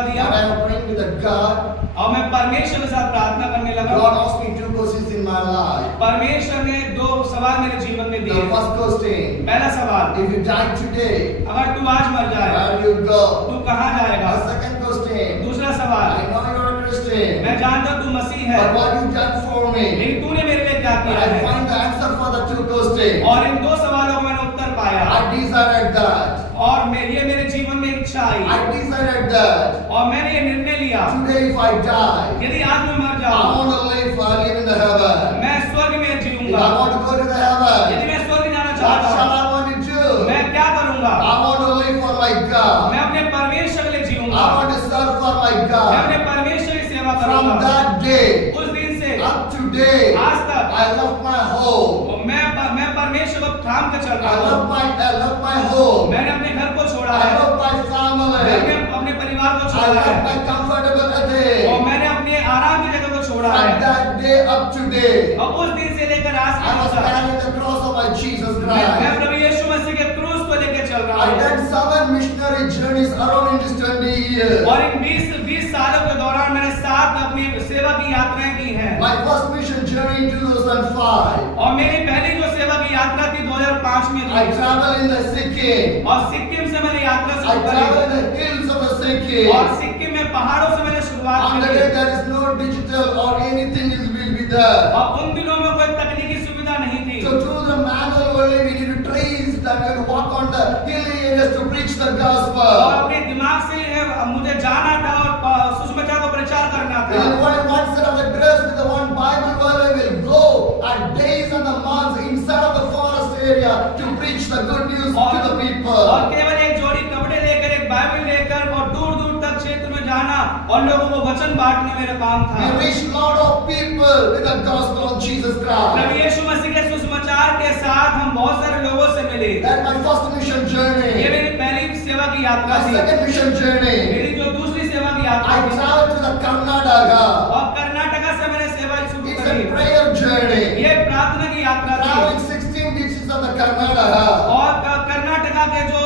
And I am praying with the God. और मैं परमेश्वर के साथ प्रार्थना करने लगा। God asked me 2 questions in my life. परमेश्वर ने 2 सवाल मेरे जीवन में The दिए। first question, पहला सवाल, if you die today, अगर तू आज मर जाए where will you go? तू कहाँ जाएगा? The second question, दूसरा सवाल, I know you are a Christian, मैं जानता हूँ तू मसीह है, but what you done for me? लेकिन तूने मेरे लिए क्या किया I है? find the answer for the 2 questions. और इन 2 सवालों का मैंने उत्तर पाया। I decided that. और ये मेरे जीवन में इच्छा आई I decided that. और मैंने ये निर्णय लिया, Today if I die, यदि आज मैं मर I जाऊँ, want to live in the heaven. मैं स्वर्ग में If जीऊंगा। I want to go to the heaven, यदि मैं स्वर्ग जाना what चाहता shall हूँ, I want to do? मैं क्या करूंगा? I want to live for my God. मैं अपने परमेश्वर के लिए जीऊंगा। I want to serve for my मैं God. अपने परमेश्वर की सेवा From करूंगा। that day उस दिन से up to day, आज तक I love my home. मैं परमेश्वर को थाम के चल I रहा love हूँ। my home. मैंने अपने घर को छोड़ा I है, love my मैंने family. अपने परिवार को I छोड़ा love है my comfortable और day. मैंने अपने आराम की जगह को छोड़ा From है। that day up to day, और उस दिन से लेकर आज I was तक carrying the cross of my Jesus मैं Christ. प्रभु यीशु मसीह के क्रूस को लेकर चल रहा I हूँ। did 7 missionary journeys around in this 20 years. और इन 20 सालों के दौरान मैंने 7 अपनी सेवा की यात्राएं की हैं। My first mission journey in 2005. और मेरी पहली जो सेवा की यात्रा थी 2005 में I थी। traveled in the Sikkim. और सिक्किम से मैंने यात्रा I शुरू traveled करी in the hills of the और Sikkim. सिक्किम में पहाड़ों से मैंने शुरुआत On the करी। day there is no digital or anything will be there. और उन दिनों में कोई तकनीकी सुविधा नहीं थी। So through the manual only we need to trace that we have to walk on the hilly areas to preach the और gospel. अपने दिमाग से है मुझे जाना था और सुसमाचार को प्रचार करना था। And only one set of the dress with the one Bible where we will go at days and the months inside of the forest area to preach the good news to the और people. केवल एक जोड़ी कपड़े लेकर एक बाइबल लेकर और दूर दूर तक क्षेत्र में जाना और लोगों को वचन बांटना मेरा काम था। We reach lot of people with the gospel of Jesus Christ. प्रभु यीशु मसीह के सुसमाचार के साथ हम बहुत सारे लोगों से मिले। That's my first mission ये journey. मेरी पहली सेवा की यात्रा My थी। second mission journey, मेरी जो दूसरी सेवा की यात्रा I थी traveled to the Karnataka. और कर्नाटका से मैंने सेवा शुरू It's करी। a prayer journey. ये प्रार्थना की यात्रा थी Traveling 16 districts of the Karnataka. और कर्नाटका के जो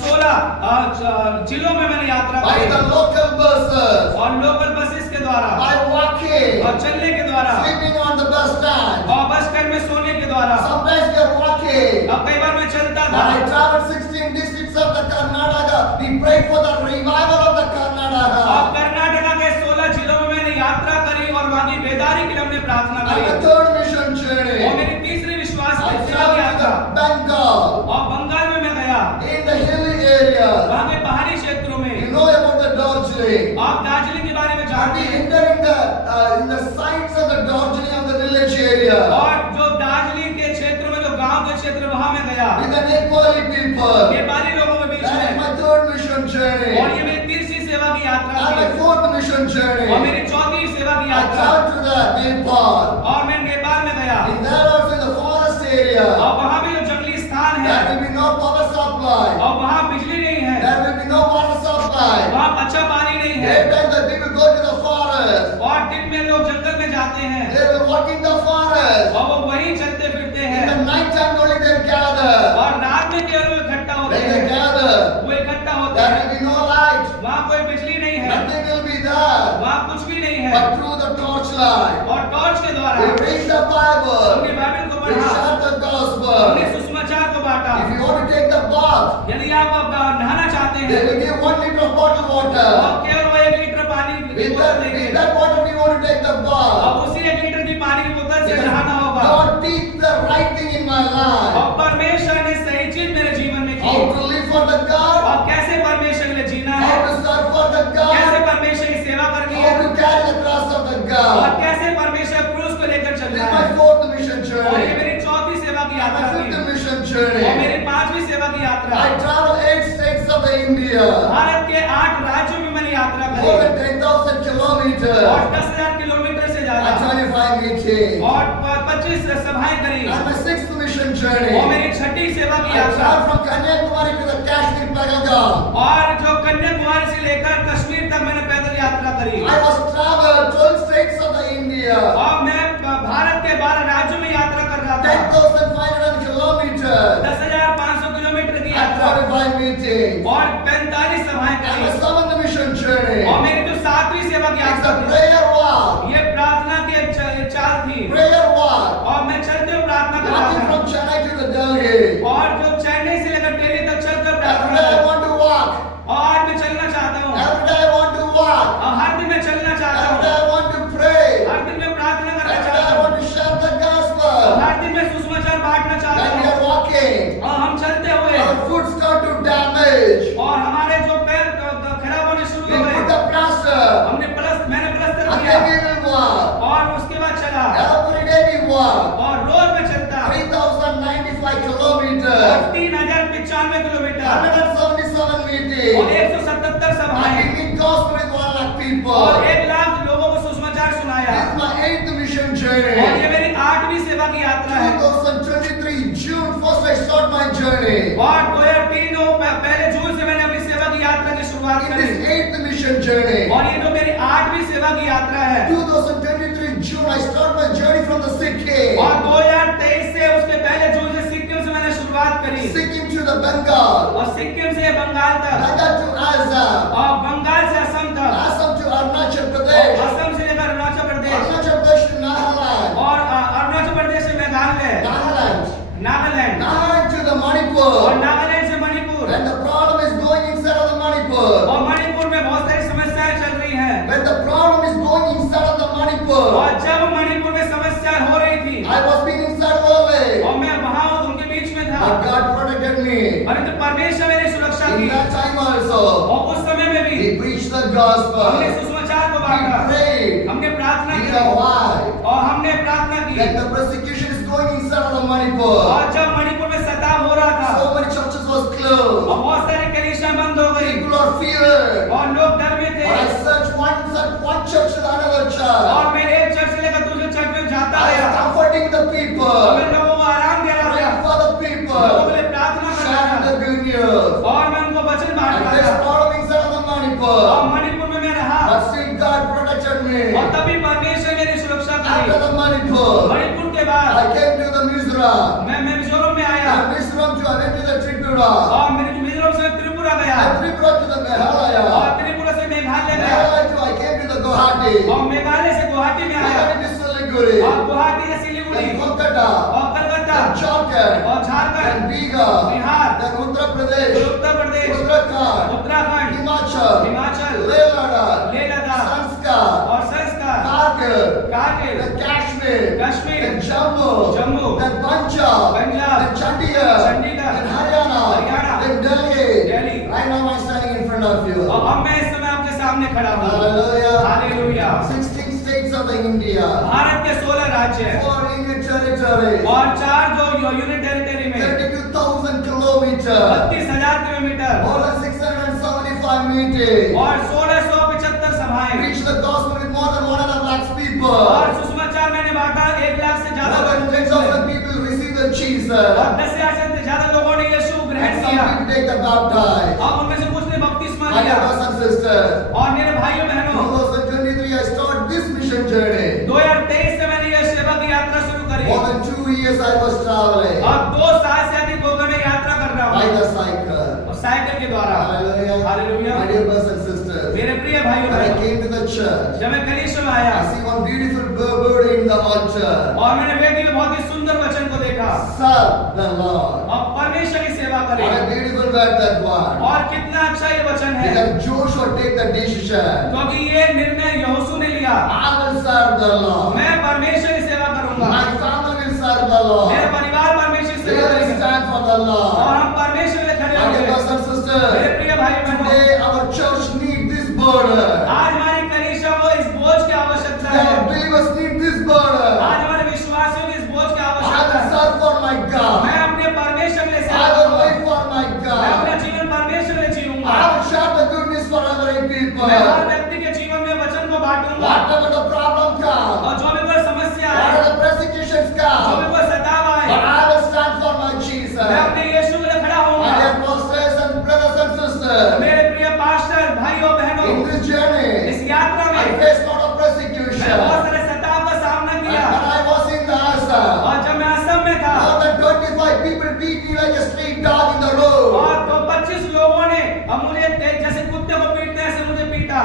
16 जिलों में मैंने यात्रा By की the local buses. और लोकल बसेस के द्वारा By walking. और चलने के द्वारा Sleeping on the bus stand. और बस स्टैंड में सोने के द्वारा Sometimes we are walking. अब कई बार मैं चलता When था I traveled 16 districts of the Karnataka, we prayed for the revival of the और Karnataka. कर्नाटका के 16 जिलों में मैंने यात्रा करी और वहां की बेदारी के लिए हमने प्रार्थना And the करी third mission और journey, मेरी तीसरी विश्वास I की सेवा की traveled to यात्रा the Bengal, और बंगाल में मैं गया in the hilly areas. वहां के पहाड़ी क्षेत्रों You में know about the Darjeeling. आप दार्जिलिंग के बारे में And जानते we हैं enter in the sites of the Darjeeling of the village area. और जो दार्जिलिंग के क्षेत्र में जो गांव के क्षेत्र वहां में गया With the Nepali people. Nepali लोगों के बीच That is में my third mission journey. और ये मेरी तीसरी सेवा की यात्रा And my थी fourth mission journey. और मेरी चौथी सेवा की I यात्रा traveled to the Nepal. और मैं नेपाल में गया In there also in the forest area, और वहां भी जो जंगली स्थान है there will be no power supply. और वहां बिजली नहीं है There will be no water supply. वहां अच्छा पानी नहीं है Daytime the people go to the forest. और दिन में लोग जंगल में जाते हैं They will walk in the forest. और वो वहीं चलते फिरते In हैं the night time only they gather. और रात में केवल वो इकट्ठा होते When they हैं gather, वो इकट्ठा होते there हैं will be no light. वहां कोई बिजली नहीं है Nothing will be there. वहां कुछ भी नहीं है But through the torchlight, और टॉर्च के द्वारा we read the Bible. हमने बाइबल को We पढ़ा share the हमने gospel. सुसमाचार को बांटा If you want to take the bath, यदि आप अब नहाना चाहते they हैं will give 1 liter of bottled water. और केवल वो 1 लीटर पानी की With बोतल देंगे that water we want to take the bath. अब उसी 1 लीटर की पानी की बोतल से Because नहाना होगा God teach the right thing in my life. और परमेश्वर ने सही चीज मेरे जीवन में How की to live for the God, और कैसे परमेश्वर के लिए जीना है how to serve for the कैसे God, परमेश्वर की सेवा करनी how है to carry the cross of the और God. कैसे परमेश्वर क्रूस को लेकर This चलना is है my fourth mission और ये journey. मेरी चौथी सेवा की My यात्रा fifth थी mission और journey. मेरी 5वीं सेवा की यात्रा I travel 8 states of the India. Bharat के 8 राज्यों में मैंने यात्रा More करी than 10,000 और kilometers. 10,000 किलोमीटर से ज्यादा And 25 meetings. और 25 सभाएं करी And my sixth mission journey. और मेरी छठी सेवा की I यात्रा traveled from Kanyakumari to the Kashmir Pahalgam. और जो कन्याकुमारी से लेकर कश्मीर तक मैंने पैदल यात्रा करी I was traveled 12 states of the India. और मैं भारत के 12 राज्यों में यात्रा कर रहा था 10,500 kilometers. 10,500 किलोमीटर की And यात्रा 45 meetings. और 45 सभाएं And my करी seventh mission और journey. और मेरी जो सातवीं सेवा की It's यात्रा a थी, prayer walk. ये प्रार्थना की एक चाल थी। Prayer walk. और मैं चलते हुए प्रार्थना कर रहा Walking था। from Chennai to the Delhi. और जो चेन्नई से लेकर दिल्ली तक चलकर Every प्रार्थना day I कर, want to walk. और आज मैं चलना चाहता हूँ। Every day I want to walk. और हर दिन मैं चलना चाहता Every day हूँ। I want to pray. हर दिन मैं प्रार्थना करना Every day चाहता I हूँ। want to share the gospel. हर दिन मैं सुसमाचार बांटना चाहता When we हूँ। are walking, और हम चलते हुए our foot start to damage. और हमारे जो पैर खराब होने शुरू We हो put गए, the plaster. मैंने प्लास्टर And किया then we will walk. और उसके बाद चला Every day we walk. और रोज में चलता 3,095 और kilometers. 3095 किलोमीटर 177 और meetings. 177 सभाएं And we meet gospel with 1 lakh people. और 1 लाख लोगों को सुसमाचार सुनाया। This is my 8th mission और journey. ये मेरी 8वीं सेवा की यात्रा है। 2023 June 1st I start my journey. और 2003 पहले जून से मैंने अपनी सेवा की यात्रा की शुरुआत In करी। this 8th mission journey. और ये जो मेरी 8वीं सेवा की यात्रा है 2023 June I start my journey from the Sikkim. और 2023 से उसके पहले जून से सिक्किम से मैंने शुरुआत करी Sikkim to the Bengal. और सिक्किम से बंगाल तक Bengal to Assam. और बंगाल से असम तक Assam to Arunachal और Pradesh. असम से लेकर अरुणाचल Pradesh Arunachal Pradesh to Nagaland. और अरुणाचल प्रदेश से मेघालय, Nagaland. नागालैंड Nagaland to the और Manipur. नागालैंड से Manipur. And the problem is going inside of the Manipur. और मणिपुर में बहुत सारी समस्याएं चल रही हैं। When the problem is going inside of the Manipur. और जब मणिपुर में समस्या हो रही थी I was being inside early. और मैं वहां उनके बीच में था, But God protected me. परंतु परमेश्वर मेरी सुरक्षा In की that time also. और उस समय में भी We preached the हमने gospel. सुसमाचार को We बांटा, prayed. हमने प्रार्थना You की know why? और हमने प्रार्थना की। That the persecution is going inside of the Manipur. और जब मणिपुर में सताव हो रहा था So many churches was और closed. बहुत सारी कलीसियां बंद हो गई People are feared. और लोग डर में थे But I searched one church to another church. और मैं एक चर्च से लेकर दूसरे चर्च में जाता I गया was comforting the और people. मैं लोगों को आराम दे रहा Praying था, for the लोगों के people. लिए प्रार्थना कर Sharing रहा the था good news. और मैं उनको वचन बांट And रहा there's था। problem inside of the और Manipur. मणिपुर में मैं रहा But still God protected me. और तभी परमेश्वर मेरी सुरक्षा After की। the Manipur, मणिपुर के बाद I came to the Mizoram. मैं मिजोरम में आया And Mizoram to I went to the Tripura. और मिजोरम से त्रिपुरा गया And Tripura to the और Meghalaya. त्रिपुरा से मेघालय गया Meghalaya to I came to the Guwahati. और मेघालय से गुवाहाटी में आया I went to Siliguri. और गुवाहाटी से सिलीगुड़ी Then Kolkata. और कलकत्ता Then Jharkhand. और Jharkhand, Then Bihar. Bihar, Then Uttar फिर Pradesh. उत्तर प्रदेश, Uttarakhand. उत्तराखंड, Himachal. Himachal, Leh Ladakh. लेह लद्दाख Sanskar. और संस्कार, Kargil. Kargil, Then Kashmir. Kashmir, Then Jammu. Jammu, Then Punjab. Punjab, Then Chandigarh. Chandigarh, Then Haryana. Haryana, Then Delhi. Delhi. Right now I'm standing in front of you. और अब मैं इस समय आपके सामने खड़ा हूँ। Hallelujah. Hallelujah. 16 states of the India. Bharat के 16 राज्य हैं 4 Union territories. और 4 जो यूनियन टेरिटरी में 32,000 kilometers. 32,000 किलोमीटर More than 675 meetings. और 1675 सभाएं Preach the gospel with more than 1.5 lakhs people. और सुसमाचार मैंने बांटा 1 लाख से ज्यादा More than 10,000 people receive the Jesus. और 10,000 से ज्यादा लोगों ने यीशु ग्रहण And किया। some people take the baptized. अब उनमें से कुछ ने बपतिस्मा My लिया brothers and sisters. और मेरे भाइयों बहनों 2023 I start this mission journey. 2023 से मैंने यह सेवा की यात्रा शुरू करी More than 2 years I was traveling. अब 2 साल से अधिक हो गए मैं यात्रा कर रहा By हूँ the cycle. और साइकिल के द्वारा। Hallelujah. Hallelujah. My dear brothers and sisters. मेरे प्रिय भाइयों When I बहनों came to the church, जब मैं कलीसिया में आया I see one beautiful bird in the altar. और मैंने वेदी में बहुत ही सुंदर वचन को देखा Serve the Lord. और परमेश्वर की सेवा What a करें beautiful word that one. और कितना अच्छा ये वचन है Because Joshua take the decision. क्योंकि ये निर्णय यहोशू ने लिया I will serve the Lord. मैं परमेश्वर की सेवा करूंगा My family will serve the Lord. मेरा परिवार परमेश्वर की They सेवा will करेगा stand for the और Lord. हम परमेश्वर के लिए खड़े My dear होंगे। brothers and मेरे sisters, प्रिय भाई बहनों today our church need this burden. आज हमारी कलीसिया को इस बोझ की आवश्यकता है Our believers need this burden. आज हमारे विश्वासियों को इस बोझ की I आवश्यकता will है serve for my God. मैं अपने परमेश्वर के लिए सेवा I will करूंगा live for my मैं अपना God. जीवन परमेश्वर के लिए जीऊंगा I will share the good news for other people. मैं हर व्यक्ति के जीवन में वचन को बांटूंगा Whatever the problem comes, और जो भी कोई समस्या आए whatever the persecutions जो भी come, कोई सताव but आए I will stand for my Jesus. मैं अपने यीशु के लिए खड़ा My होऊंगा dear pastors and brothers and sisters, मेरे प्रिय पास्टर भाइयों बहनों in this journey, इस यात्रा I में faced a lot of मैं persecution. बहुत सारे सताव का सामना And किया when I was in the Assam, और जब मैं असम में था more than 25 people beat me like a street dog in the road. और तो 25 लोगों ने मुझे जैसे कुत्ते को पीटते हैं ऐसे मुझे पीटा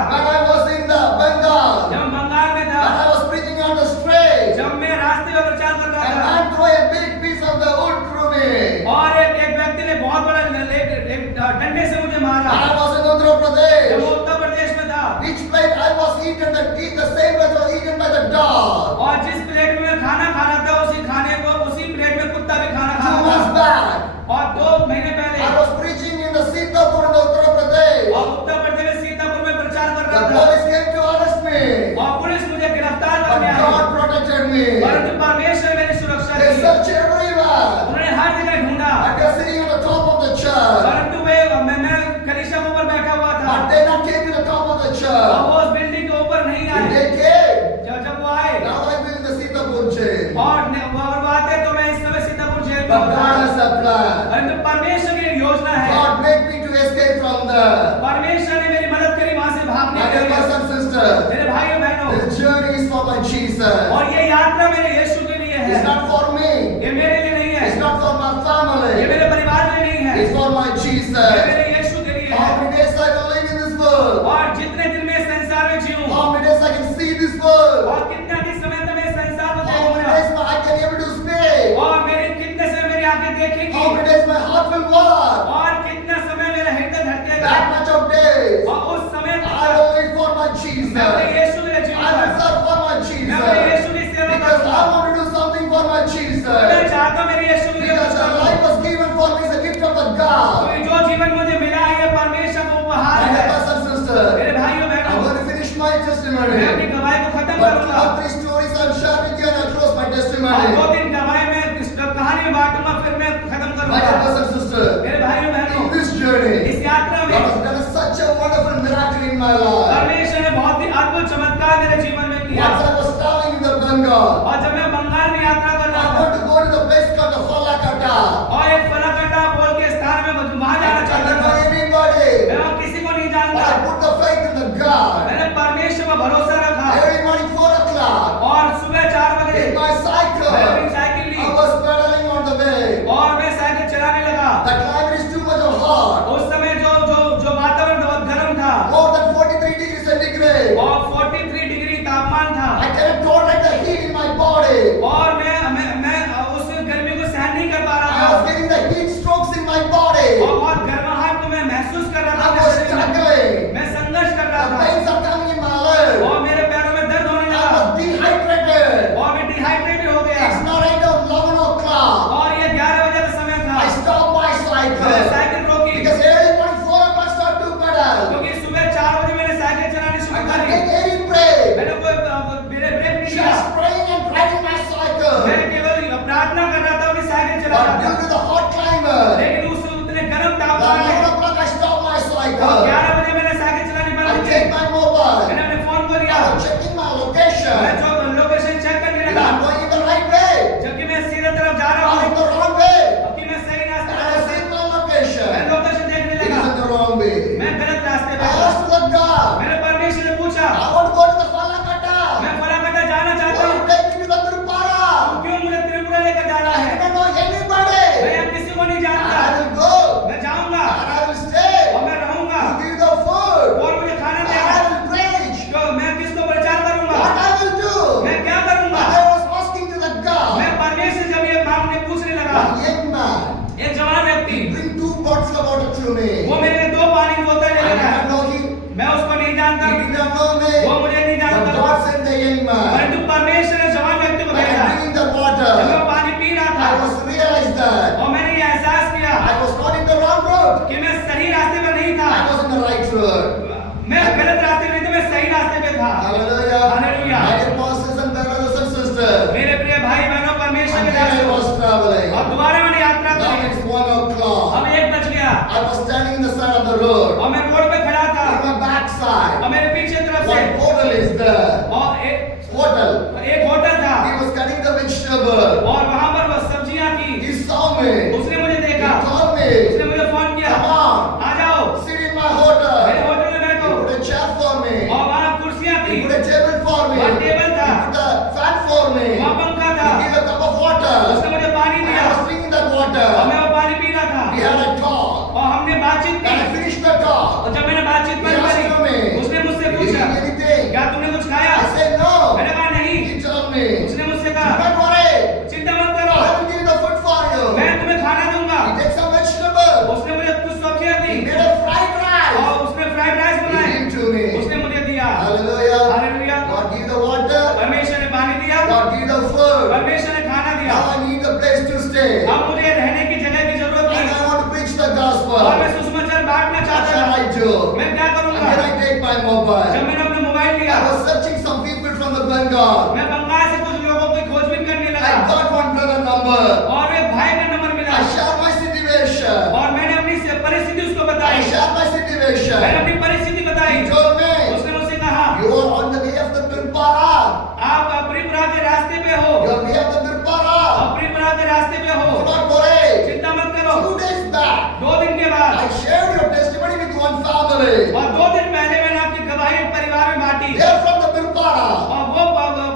रहा था police came to arrest me. और पुलिस मुझे गिरफ्तार But करने आई, God protected me. परंतु परमेश्वर मेरी सुरक्षा They की। searched everywhere. उन्होंने हर जगह ढूंढा, And they are sitting on the top of the church. परंतु मैं कलीसिया के ऊपर बैठा हुआ था But they not came to the top of the और church. वो उस बिल्डिंग के ऊपर नहीं When आए। they came, जब वो आए now I will in the Sitapur jail. और वो आते तो मैं इस समय सीतापुर जेल में But होता। God has a plan. परंतु परमेश्वर की एक योजना है। God made me to escape from there. परमेश्वर ने मेरी मदद करी वहां से भागने My के लिए। brothers and sisters, मेरे भाइयों बहनों, this journey is for my Jesus. और ये यात्रा मेरे यीशु के लिए है, It's not for me. ये मेरे लिए नहीं है, It's not for my ये family. मेरे परिवार के लिए नहीं है, It's for my ये Jesus. मेरे यीशु के लिए How है। many days I will live in this world? और जितने दिन मैं इस संसार में जीऊं How many days I can see this world? और कितने अधिक समय तक मैं इस संसार को How many देखूंगा days I can able to speak? और मेरे कितने समय मेरी आंखें देखेंगी How many days my heart will work? और कितना समय मेरा हृदय धड़केगा That much of days. और उस समय I तक will live for my मैं अपने Jesus. यीशु के लिए I will जीऊंगा, serve for my मैं अपने यीशु Jesus. की सेवा Because करूंगा। I want to do something for my मैं Jesus. चाहता हूं मेरे यीशु के लिए Because कुछ the करूं। life was given for me is a gift of the God. क्योंकि जो जीवन मुझे मिला है ये परमेश्वर का उपहार My है। brothers and sisters, मेरे भाइयों I'm बहनों, going to finish my मैं अपनी testimony. गवाही को खत्म But two करूंगा or three stories I'll share with you and I'll close my और testimony. 2-3 गवाही मैं इस कहानी में बांटूंगा, फिर मैं खत्म My करूंगा। brothers and sisters, मेरे भाइयों बहनों, in this journey, इस यात्रा God में has done such a wonderful miracle in my life. परमेश्वर ने बहुत ही अद्भुत चमत्कार मेरे जीवन में किया। Once I was traveling in the Bengal, और जब मैं बंगाल में यात्रा कर I रहा था want to go to the place called the Falakata. और एक फलाकटा बोल के स्थान में वहां जाना I चाहता don't know था, anybody, मैं वहां किसी को नहीं but जानता, I put the faith in the God. मैंने परमेश्वर पर भरोसा रखा Every morning 4 o'clock, और सुबह 4 बजे in my मैंने cycle, अपनी साइकिल ली I was pedaling on the way. और मैं साइकिल चलाने लगा। The climate is too much of hot, उस समय जो वातावरण बहुत गर्म था more than 43 degrees centigrade. और 43 डिग्री तापमान था I cannot tolerate the heat in my body. और मैं उस गर्मी को सहन नहीं कर पा I रहा was था getting the heat strokes in my body. और बहुत गर्माहट को मैं महसूस कर रहा I था was अपने शरीर में। struggling. मैं संघर्ष कर The रहा था pains are coming in my leg. और मेरे पैरों में दर्द होने I लगा was dehydrated. और मैं डिहाइड्रेटेड हो गया It's now right now 11 o'clock. और ये 11 बजे का समय था। I stopped my मैंने cycle. साइकिल रोकी Because early morning 4 o'clock start to pedal. क्योंकि सुबह 4 बजे मैंने साइकिल चलानी I शुरू can't करी। take any break. मैंने कोई ब्रेक नहीं लिया, Just praying and riding my cycle. मैं केवल प्रार्थना कर रहा था और साइकिल चला But रहा due था। to the hot climate, लेकिन उस उतने गर्म the तापमान 11 में o'clock I stopped my और cycle. 11 बजे मैंने साइकिल चलानी I बंद की। take my mobile. मैंने अपने फोन को लिया, I was checking my मैं location. जो लोकेशन चेक करने If लगा, I'm going in the right way, जबकि मैं सीधे तरफ जा रहा or हूँ, in the wrong way. कि मैं सही रास्ते And पर I हूँ। see my मैं location. लोकेशन देखने It is लगा, in the wrong way. मैं गलत रास्ते I पर हूँ। asked the God, मैंने परमेश्वर से पूछा, I want to go to the Falakata. मैं फलाकटा जाना चाहता Will हूँ, you take me to the Tripura? क्यों मुझे त्रिपुरा लेकर जाना I है? don't know anybody. मैं यहाँ किसी को नहीं And जानता, I will go. मैं जाऊंगा And I will stay. और मैं रहूंगा To give the food. और मुझे खाना And देगा। I will preach. तो मैं किसको प्रचार करूंगा? What I will do. मैं क्या करूंगा? And I was asking to the God. मैं परमेश्वर से जब ये मांगने पूछने लगा, One young man, एक जवान व्यक्ति bring 2 bottles of water to me. वो मेरे लिए 2 पानी की बोतल ले I लेगा। did not know him. मैं उसको नहीं जानता, He did not know me. वो मुझे नहीं But जानता, God sent the young man. परंतु परमेश्वर ने जवान व्यक्ति को When भेजा। I drinking the जब मैं water, पानी पी रहा था I was realized that और मैंने ये एहसास किया I was not in the wrong road. कि मैं सही रास्ते पर नहीं था, I was in the right road. मैं गलत रास्ते में नहीं था, मैं सही रास्ते पे था। Hallelujah. Hallelujah. My dear pastors and brothers and sisters. मेरे प्रिय भाई बहनों, परमेश्वर के Again I दासों, was traveling. और दोबारा मैंने यात्रा Now करी। it's 1 o'clock. अब 1 बज गया I was standing in the side of the road. और मैं रोड पे खड़ा था On my backside, और मेरे पीछे तरफ से one hotel is there. और एक Hotel. होटल था He was cutting the vegetable. और वहां पर वो सब्जियां थी। He saw me. उसने मुझे He देखा, called me. उसने मुझे फोन किया, Come on. आ जाओ Sit in my मेरे hotel. होटल में बैठो। Put a chair for me. और वहां कुर्सियां थी, Put a table for me. वहां टेबल था, Put a fan for me. वहां पंखा था, Give a cup of water. उसने मुझे पानी And दिया I was drinking that और water. मैं वो पानी पी रहा था We had a talk. और हमने बातचीत When I की finished the talk, और जब मैंने बातचीत he पूरी asked करी me, उसने मुझसे "Did you पूछा, eat anything?" क्या तुमने कुछ खाया? I said, "No." मैंने कहा नहीं। He told me, उसने मुझसे "Do कहा, not worry. चिंता मत my mobile, जब मैंने अपना मोबाइल लिया, I was searching some people from the Bengal. मैं बंगाल से कुछ लोगों की खोजबीन करने I लगा got one brother number. और एक भाई का नंबर मिला I shared my situation. और मैंने अपनी परिस्थिति उसको I बताई, shared my मैंने situation. अपनी परिस्थिति बताई। He told me, उसने मुझसे कहा, you are on the way of the Birpara. आप प्रिपरा के रास्ते पे हो, You are way of the Birpara. आप प्रिपरा के रास्ते पे हो, Do not worry. चिंता मत करो। 2 days back, 2 दिन के बाद I shared your testimony with one family. और 2 दिन पहले मैंने आपकी गवाही एक परिवार में बांटी They are from the Birpara. और वो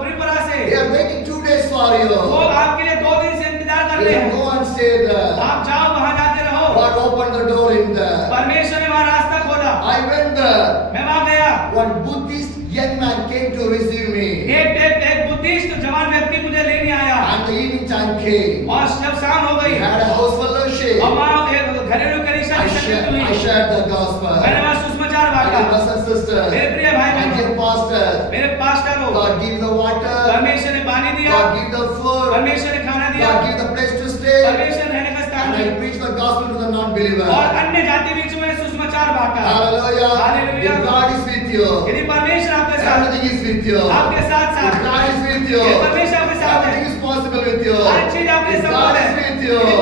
प्रिपरा से They are waiting 2 days for you. वो आपके लिए 2 दिन से इंतजार कर रहे You हैं। go and stay there. आप जाओ वहां जाके रहो। God opened the door in there. परमेश्वर ने वहां रास्ता खोला, I went there. मैं वहां गया। One Buddhist young man came to receive me. एक बुद्धिस्ट जवान व्यक्ति मुझे लेने आया And the evening time came. और जब शाम हो We गई had a house fellowship. और वहां एक घरेलू कलीसिया I की संगत हुई। shared the gospel. मैंने वहां सुसमाचार My बांटा। brothers and sisters. मेरे प्रिय भाई My dear बहनों, pastor. मेरे पास्टर हो, God give the water. परमेश्वर ने पानी दिया, God give the food. परमेश्वर ने खाना दिया, God give the place to stay. परमेश्वर रहने का स्थान And I दिया preach the gospel to the non-believer. और अन्य जाति बीच में सुसमाचार बांटा। Hallelujah. Hallelujah. If God is with you, यदि परमेश्वर आपके साथ everything is with you. आपके साथ If God is with you, यदि परमेश्वर आपके साथ है, everything is possible with you. हर चीज आपके If संभव God है। is with you, यदि